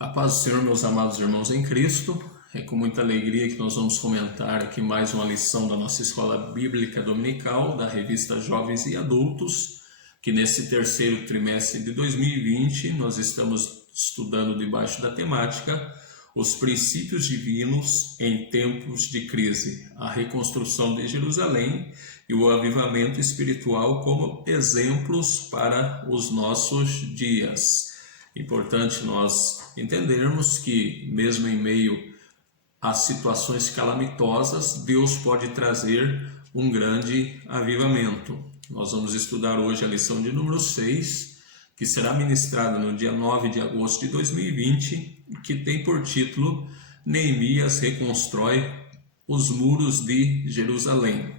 A paz do Senhor, meus amados irmãos em Cristo. É com muita alegria que nós vamos comentar aqui mais uma lição da nossa Escola Bíblica Dominical, da revista Jovens e Adultos, que nesse terceiro trimestre de 2020 nós estamos estudando debaixo da temática Os Princípios Divinos em Tempos de Crise, a reconstrução de Jerusalém e o avivamento espiritual como exemplos para os nossos dias. Importante nós entendermos que, mesmo em meio a situações calamitosas, Deus pode trazer um grande avivamento. Nós vamos estudar hoje a lição de número 6, que será ministrada no dia 9 de agosto de 2020, que tem por título Neemias reconstrói os muros de Jerusalém.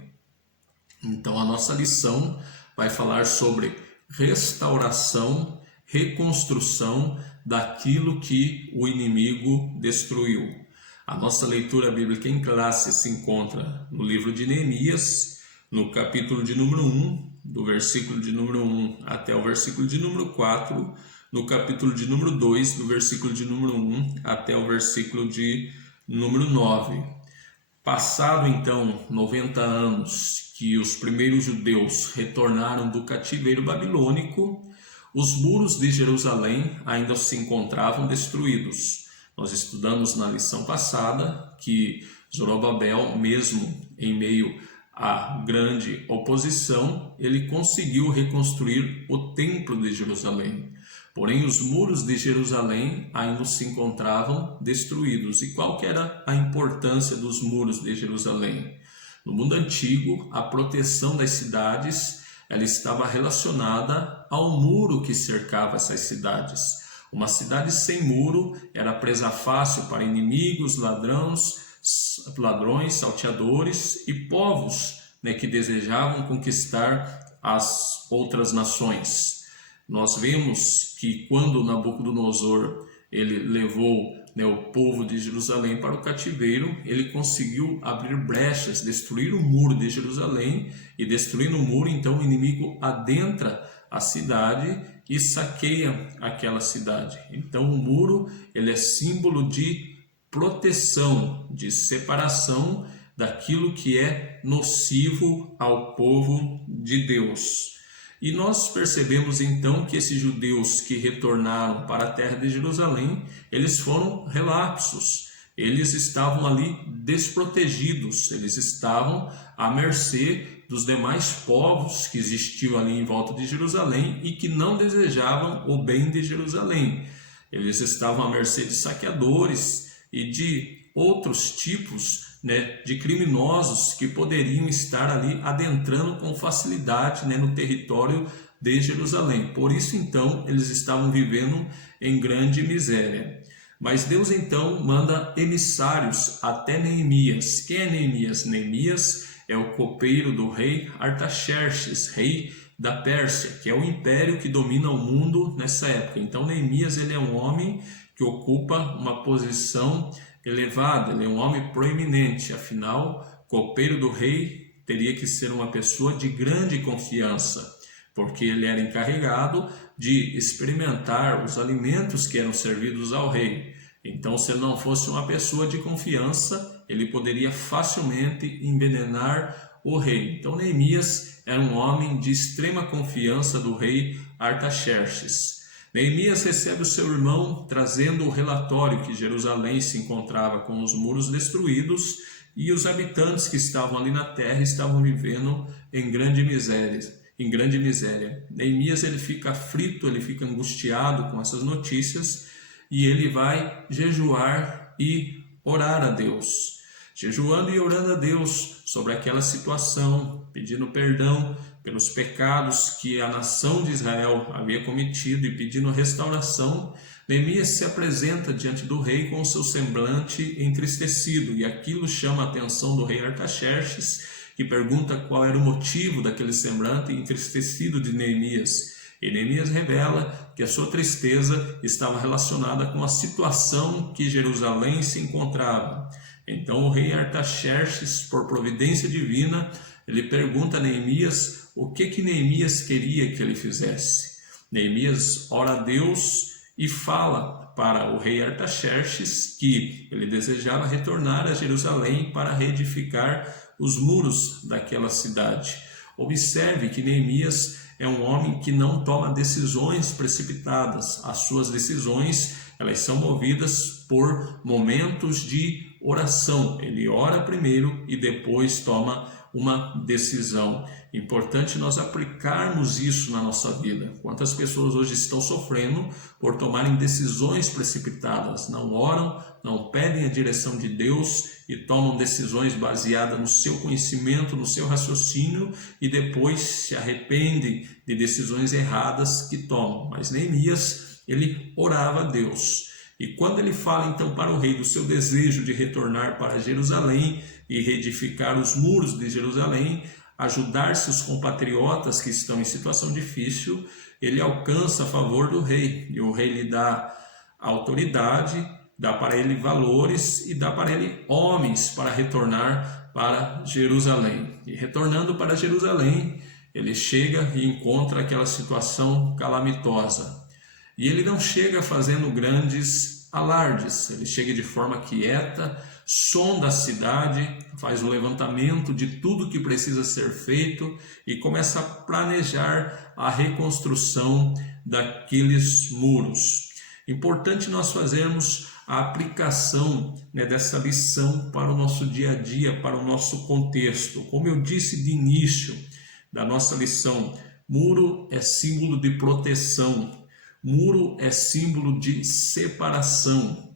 Então a nossa lição vai falar sobre restauração, reconstrução daquilo que o inimigo destruiu. A nossa leitura bíblica em classe se encontra no livro de Neemias, no capítulo de número 1, do versículo de número 1 até o versículo de número 4, no capítulo de número 2, do versículo de número 1 até o versículo de número 9. Passado então 90 anos que os primeiros judeus retornaram do cativeiro babilônico, os muros de Jerusalém ainda se encontravam destruídos. Nós estudamos na lição passada que Zorobabel, mesmo em meio à grande oposição, ele conseguiu reconstruir o templo de Jerusalém. Porém, os muros de Jerusalém ainda se encontravam destruídos. E qual que era a importância dos muros de Jerusalém? No mundo antigo, a proteção das cidades ela estava relacionada ao muro que cercava essas cidades. Uma cidade sem muro era presa fácil para inimigos, ladrões, salteadores e povos que desejavam conquistar as outras nações. Nós vemos que quando Nabucodonosor ele levou o povo de Jerusalém para o cativeiro, ele conseguiu abrir brechas, destruir o muro de Jerusalém, e destruindo o muro, então o inimigo adentra a cidade e saqueia aquela cidade. Então o muro ele é símbolo de proteção, de separação daquilo que é nocivo ao povo de Deus. E nós percebemos então que esses judeus que retornaram para a terra de Jerusalém, eles foram relapsos, eles estavam ali desprotegidos, eles estavam à mercê dos demais povos que existiam ali em volta de Jerusalém e que não desejavam o bem de Jerusalém. Eles estavam à mercê de saqueadores e de outros tipos de criminosos que poderiam estar ali adentrando com facilidade no território de Jerusalém. Por isso então eles estavam vivendo em grande miséria. Mas Deus então manda emissários até Neemias. Quem é Neemias? Neemias é o copeiro do rei Artaxerxes, rei da Pérsia, que é o império que domina o mundo nessa época. Então Neemias ele é um homem que ocupa uma posição elevada, ele é um homem proeminente, afinal, copeiro do rei teria que ser uma pessoa de grande confiança, porque ele era encarregado de experimentar os alimentos que eram servidos ao rei. Então, se ele não fosse uma pessoa de confiança, ele poderia facilmente envenenar o rei. Então, Neemias era um homem de extrema confiança do rei Artaxerxes. Neemias recebe o seu irmão trazendo o relatório que Jerusalém se encontrava com os muros destruídos e os habitantes que estavam ali na terra estavam vivendo em grande miséria. Neemias ele fica aflito, ele fica angustiado com essas notícias e ele vai jejuar e orar a Deus. Jejuando e orando a Deus sobre aquela situação, pedindo perdão pelos pecados que a nação de Israel havia cometido e pedindo restauração, Neemias se apresenta diante do rei com o seu semblante entristecido, e aquilo chama a atenção do rei Artaxerxes, que pergunta qual era o motivo daquele semblante entristecido de Neemias. E Neemias revela que a sua tristeza estava relacionada com a situação que Jerusalém se encontrava. Então o rei Artaxerxes, por providência divina, ele pergunta a Neemias o que Neemias queria que ele fizesse. Neemias ora a Deus e fala para o rei Artaxerxes que ele desejava retornar a Jerusalém para reedificar os muros daquela cidade. Observe que Neemias é um homem que não toma decisões precipitadas. As suas decisões, elas são movidas por momentos de oração. Ele ora primeiro e depois toma uma decisão. Importante nós aplicarmos isso na nossa vida. Quantas pessoas hoje estão sofrendo por tomarem decisões precipitadas, não oram, não pedem a direção de Deus e tomam decisões baseadas no seu conhecimento, no seu raciocínio e depois se arrependem de decisões erradas que tomam. Mas Neemias, ele orava a Deus. E quando ele fala então para o rei do seu desejo de retornar para Jerusalém e reedificar os muros de Jerusalém, ajudar seus compatriotas que estão em situação difícil, ele alcança a favor do rei. E o rei lhe dá autoridade, dá para ele valores e dá para ele homens para retornar para Jerusalém. E retornando para Jerusalém, ele chega e encontra aquela situação calamitosa. E ele não chega fazendo grandes alardes, ele chega de forma quieta, sonda a cidade, faz o levantamento de tudo que precisa ser feito e começa a planejar a reconstrução daqueles muros. Importante nós fazermos a aplicação dessa lição para o nosso dia a dia, para o nosso contexto. Como eu disse de início da nossa lição, muro é símbolo de proteção. Muro é símbolo de separação.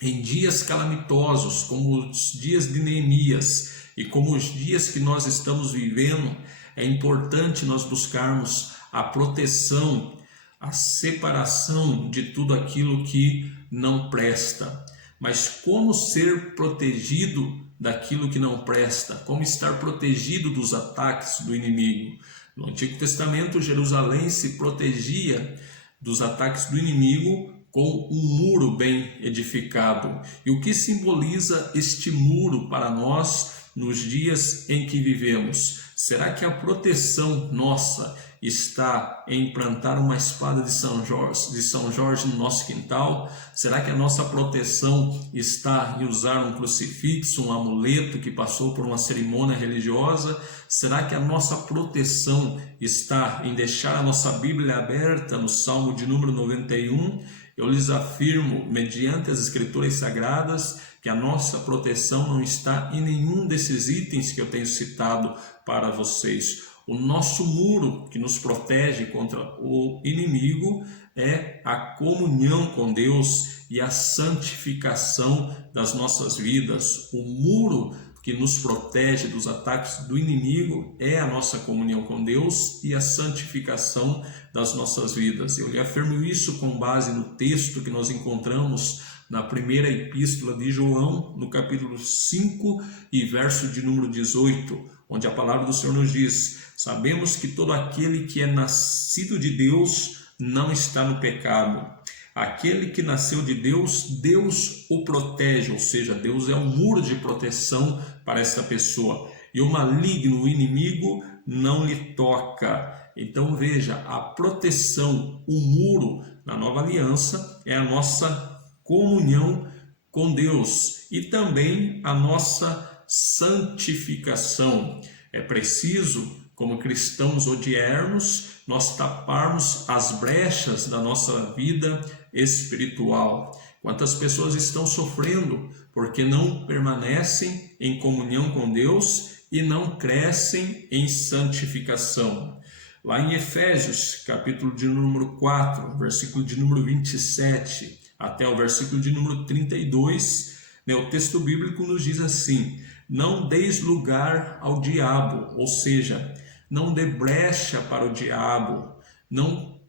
Em dias calamitosos, como os dias de Neemias e como os dias que nós estamos vivendo, é importante nós buscarmos a proteção, a separação de tudo aquilo que não presta. Mas como ser protegido daquilo que não presta? Como estar protegido dos ataques do inimigo? No Antigo Testamento, Jerusalém se protegia dos ataques do inimigo com um muro bem edificado. E o que simboliza este muro para nós nos dias em que vivemos? Será que a proteção nossa está em plantar uma espada de São Jorge no nosso quintal? Será que a nossa proteção está em usar um crucifixo, um amuleto que passou por uma cerimônia religiosa? Será que a nossa proteção está em deixar a nossa Bíblia aberta no Salmo de número 91? Eu lhes afirmo, mediante as Escrituras Sagradas, que a nossa proteção não está em nenhum desses itens que eu tenho citado para vocês. O nosso muro que nos protege contra o inimigo é a comunhão com Deus e a santificação das nossas vidas. O muro que nos protege dos ataques do inimigo é a nossa comunhão com Deus e a santificação das nossas vidas. Eu lhe afirmo isso com base no texto que nós encontramos na primeira epístola de João, no capítulo 5 e verso de número 18, onde a palavra do Senhor nos diz: sabemos que todo aquele que é nascido de Deus não está no pecado. Aquele que nasceu de Deus, Deus o protege, ou seja, Deus é um muro de proteção para essa pessoa. E o maligno, o inimigo, não lhe toca. Então veja, a proteção, o muro na nova aliança é a nossa comunhão com Deus e também a nossa santificação. É preciso, como cristãos odiernos, nós taparmos as brechas da nossa vida espiritual. Quantas pessoas estão sofrendo porque não permanecem em comunhão com Deus e não crescem em santificação. Lá em Efésios, capítulo de número 4, versículo de número 27, até o versículo de número 32, o texto bíblico nos diz assim: não deis lugar ao diabo, ou seja, não dê brecha para o diabo, não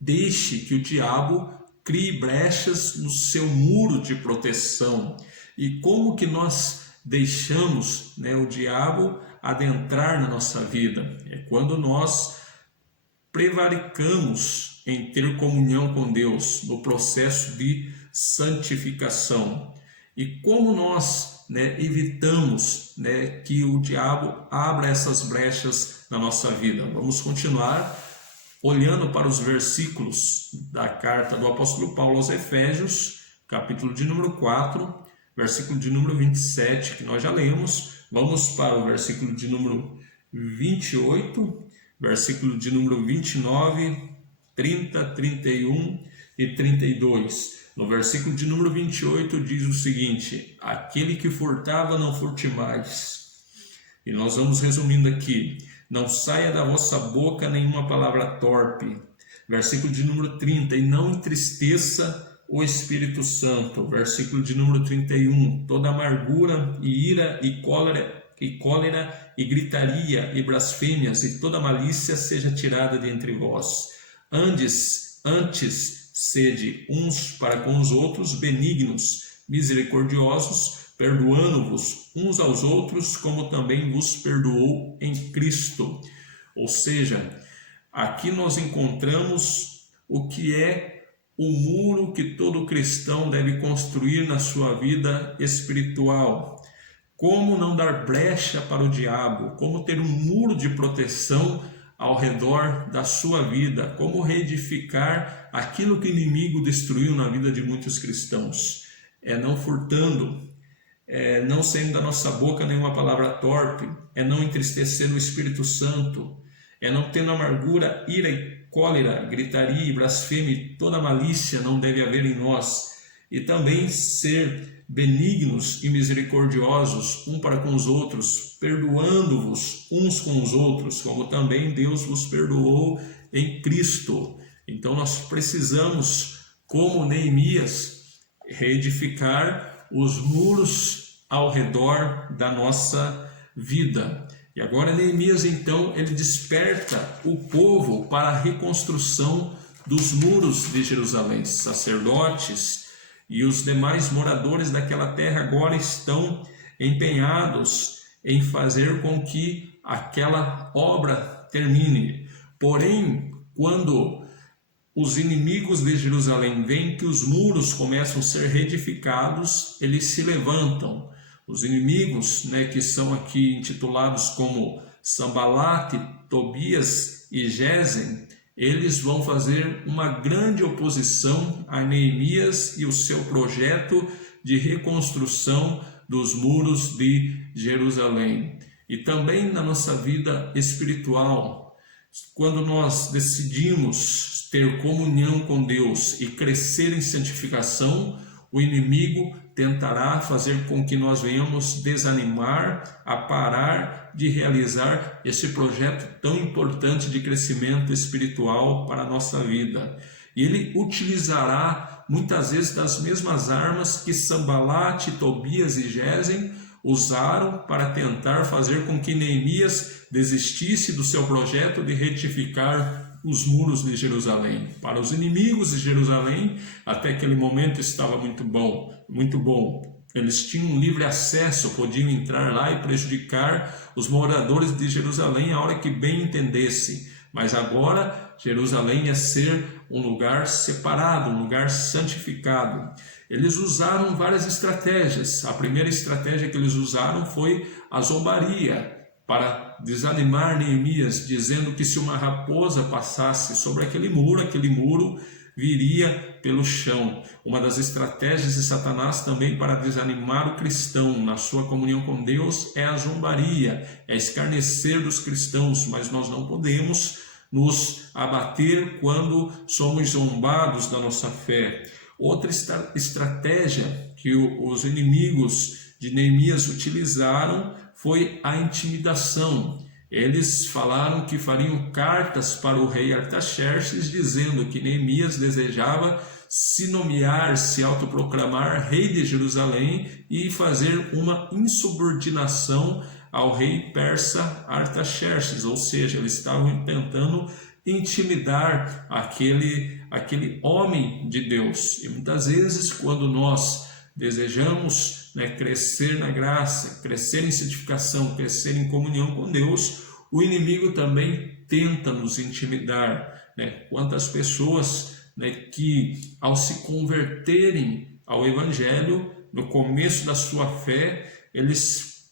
deixe que o diabo crie brechas no seu muro de proteção. E como que nós deixamos o diabo adentrar na nossa vida? É quando nós prevaricamos em ter comunhão com Deus, no processo de santificação. E como nós evitamos que o diabo abra essas brechas na nossa vida? Vamos continuar olhando para os versículos da carta do apóstolo Paulo aos Efésios, capítulo de número 4, versículo de número 27, que nós já lemos, vamos para o versículo de número 28, versículo de número 29, 30, 31 e 32. No versículo de número 28 diz o seguinte: aquele que furtava, não furte mais. E nós vamos resumindo aqui: não saia da vossa boca nenhuma palavra torpe. Versículo de número 30, e não entristeça o Espírito Santo. Versículo de número 31, toda amargura e ira e cólera e gritaria e blasfêmias e toda malícia seja tirada de entre vós. Antes sede uns para com os outros benignos, misericordiosos, perdoando-vos uns aos outros, como também vos perdoou em Cristo. Ou seja, aqui nós encontramos o que é o muro que todo cristão deve construir na sua vida espiritual. Como não dar brecha para o diabo, como ter um muro de proteção ao redor da sua vida, como reedificar aquilo que o inimigo destruiu na vida de muitos cristãos. É não furtando, é não saindo da nossa boca nenhuma palavra torpe, é não entristecer o Espírito Santo, é não tendo amargura, ira e cólera, gritaria e blasfêmia, e toda malícia não deve haver em nós, e também ser benignos e misericordiosos um para com os outros, perdoando-vos uns com os outros, como também Deus vos perdoou em Cristo. Então nós precisamos, como Neemias, reedificar os muros ao redor da nossa vida. E agora Neemias, então, ele desperta o povo para a reconstrução dos muros de Jerusalém. Sacerdotes e os demais moradores daquela terra agora estão empenhados em fazer com que aquela obra termine. Porém, quando os inimigos de Jerusalém veem que os muros começam a ser reedificados, eles se levantam. Os inimigos, que são aqui intitulados como Sambalate, Tobias e Gesem, eles vão fazer uma grande oposição a Neemias e o seu projeto de reconstrução dos muros de Jerusalém. E também na nossa vida espiritual, quando nós decidimos ter comunhão com Deus e crescer em santificação, o inimigo tentará fazer com que nós venhamos desanimar, a parar de realizar esse projeto tão importante de crescimento espiritual para a nossa vida. E ele utilizará muitas vezes das mesmas armas que Sambalate, Tobias e Gesem usaram para tentar fazer com que Neemias desistisse do seu projeto de retificar os muros de Jerusalém. Para os inimigos de Jerusalém, até aquele momento estava muito bom. Eles tinham livre acesso, podiam entrar lá e prejudicar os moradores de Jerusalém a hora que bem entendessem. Mas agora, Jerusalém ia ser um lugar separado, um lugar santificado. Eles usaram várias estratégias. A primeira estratégia que eles usaram foi a zombaria, para desanimar Neemias, dizendo que se uma raposa passasse sobre aquele muro viria pelo chão. Uma das estratégias de Satanás também para desanimar o cristão na sua comunhão com Deus é a zombaria, é escarnecer dos cristãos, mas nós não podemos nos abater quando somos zombados da nossa fé. Outra estratégia que os inimigos de Neemias utilizaram foi a intimidação. Eles falaram que fariam cartas para o rei Artaxerxes, dizendo que Neemias desejava se nomear, se autoproclamar rei de Jerusalém e fazer uma insubordinação ao rei persa Artaxerxes, ou seja, eles estavam tentando intimidar aquele homem de Deus. E muitas vezes, quando nós desejamos crescer na graça, crescer em santificação, crescer em comunhão com Deus, o inimigo também tenta nos intimidar. Quantas pessoas que, ao se converterem ao Evangelho, no começo da sua fé, eles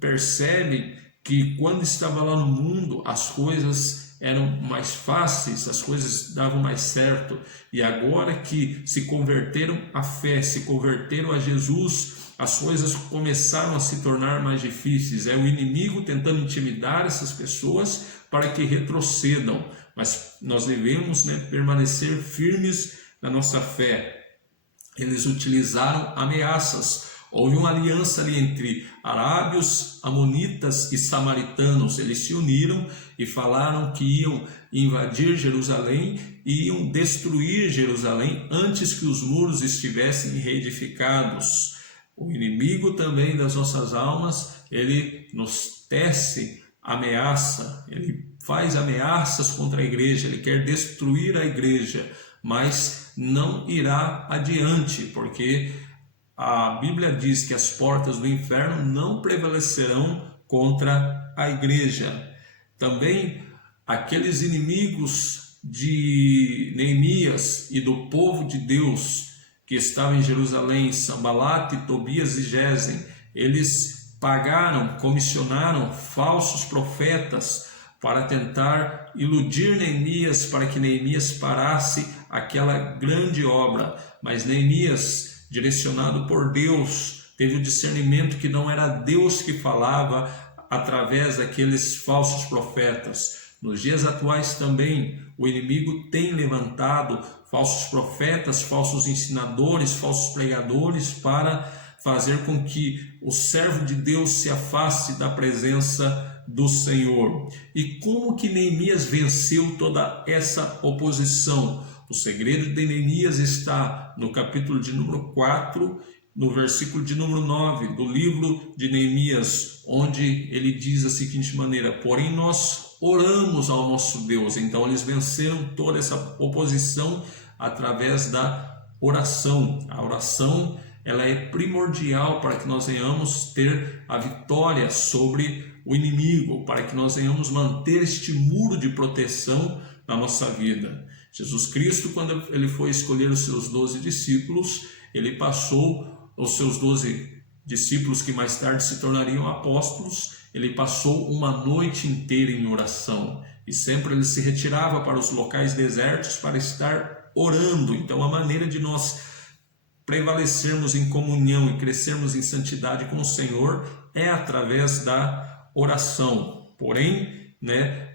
percebem que quando estava lá no mundo as coisas eram mais fáceis, as coisas davam mais certo, e agora que se converteram à fé, se converteram a Jesus, as coisas começaram a se tornar mais difíceis. É o inimigo tentando intimidar essas pessoas para que retrocedam, mas nós devemos, permanecer firmes na nossa fé. Eles utilizaram ameaças. Houve uma aliança ali entre arábios, amonitas e samaritanos. Eles se uniram e falaram que iam invadir Jerusalém e iam destruir Jerusalém antes que os muros estivessem reedificados. O inimigo também das nossas almas, ele nos tece ameaça, ele faz ameaças contra a igreja, ele quer destruir a igreja, mas não irá adiante, porque a Bíblia diz que as portas do inferno não prevalecerão contra a igreja. Também aqueles inimigos de Neemias e do povo de Deus que estavam em Jerusalém, Sanbalate, Tobias e Gesem, eles pagaram, comissionaram falsos profetas para tentar iludir Neemias, para que Neemias parasse aquela grande obra. Mas Neemias, direcionado por Deus, teve o discernimento que não era Deus que falava através daqueles falsos profetas. Nos dias atuais também, o inimigo tem levantado falsos profetas, falsos ensinadores, falsos pregadores para fazer com que o servo de Deus se afaste da presença do Senhor. E como que Neemias venceu toda essa oposição? O segredo de Neemias está no capítulo de número 4, no versículo de número 9 do livro de Neemias, onde ele diz da seguinte maneira: porém nós oramos ao nosso Deus. Então eles venceram toda essa oposição através da oração. A oração, ela é primordial para que nós venhamos ter a vitória sobre o inimigo, para que nós venhamos manter este muro de proteção na nossa vida. Jesus Cristo, quando ele foi escolher os seus 12 discípulos, ele passou os seus 12 discípulos, que mais tarde se tornariam apóstolos, ele passou uma noite inteira em oração, e sempre ele se retirava para os locais desertos para estar orando. Então a maneira de nós prevalecermos em comunhão e crescermos em santidade com o Senhor é através da oração. Porém,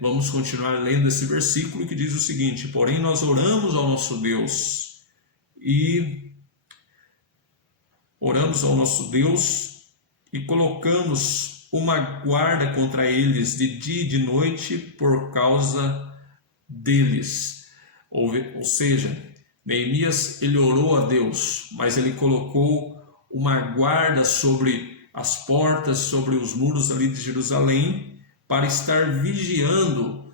vamos continuar lendo esse versículo que diz o seguinte: porém nós oramos ao nosso Deus e colocamos uma guarda contra eles de dia e de noite por causa deles. Ou seja, Neemias, ele orou a Deus, mas ele colocou uma guarda sobre as portas, sobre os muros ali de Jerusalém, para estar vigiando,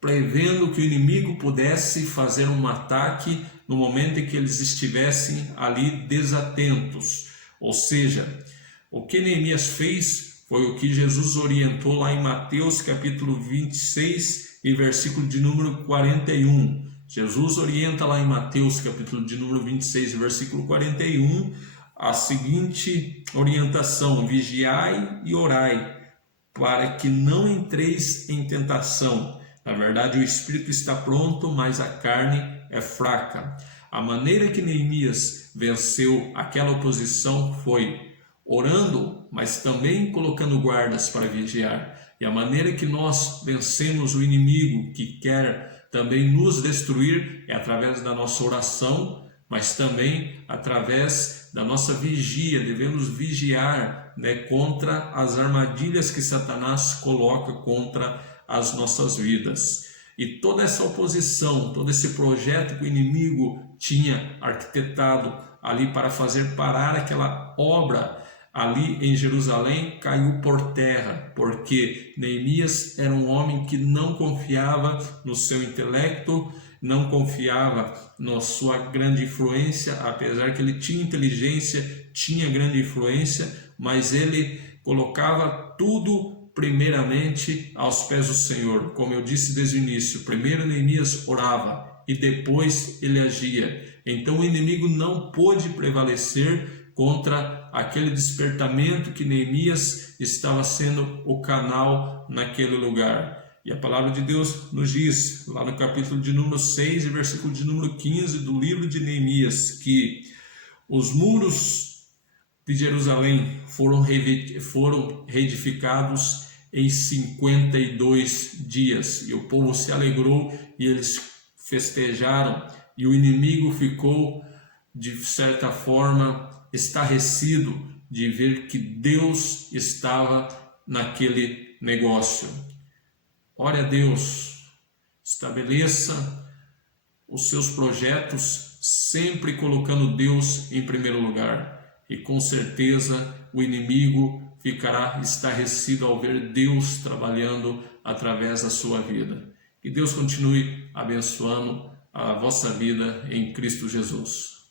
prevendo que o inimigo pudesse fazer um ataque no momento em que eles estivessem ali desatentos. Ou seja, o que Neemias fez foi o que Jesus orientou lá em Mateus capítulo 26 e versículo de número 41. Jesus orienta lá em Mateus capítulo de número 26 e versículo 41 a seguinte orientação: vigiai e orai, para que não entreis em tentação. Na verdade, o espírito está pronto, mas a carne é fraca. A maneira que Neemias venceu aquela oposição foi orando, mas também colocando guardas para vigiar. E a maneira que nós vencemos o inimigo que quer também nos destruir é através da nossa oração, mas também através da nossa vigia. Devemos vigiar contra as armadilhas que Satanás coloca contra as nossas vidas. E toda essa oposição, todo esse projeto que o inimigo tinha arquitetado ali para fazer parar aquela obra ali em Jerusalém, caiu por terra, porque Neemias era um homem que não confiava no seu intelecto, não confiava na sua grande influência, apesar que ele tinha inteligência, tinha grande influência, mas ele colocava tudo primeiramente aos pés do Senhor. Como eu disse desde o início, primeiro Neemias orava e depois ele agia. Então o inimigo não pôde prevalecer contra aquele despertamento que Neemias estava sendo o canal naquele lugar. E a palavra de Deus nos diz, lá no capítulo de número 6 e versículo de número 15 do livro de Neemias, que os muros de Jerusalém foram reedificados em 52 dias. E o povo se alegrou e eles festejaram. E o inimigo ficou, de certa forma, estarrecido de ver que Deus estava naquele negócio. Ore a Deus, estabeleça os seus projetos sempre colocando Deus em primeiro lugar, e com certeza o inimigo ficará estarrecido ao ver Deus trabalhando através da sua vida. Que Deus continue abençoando a vossa vida em Cristo Jesus.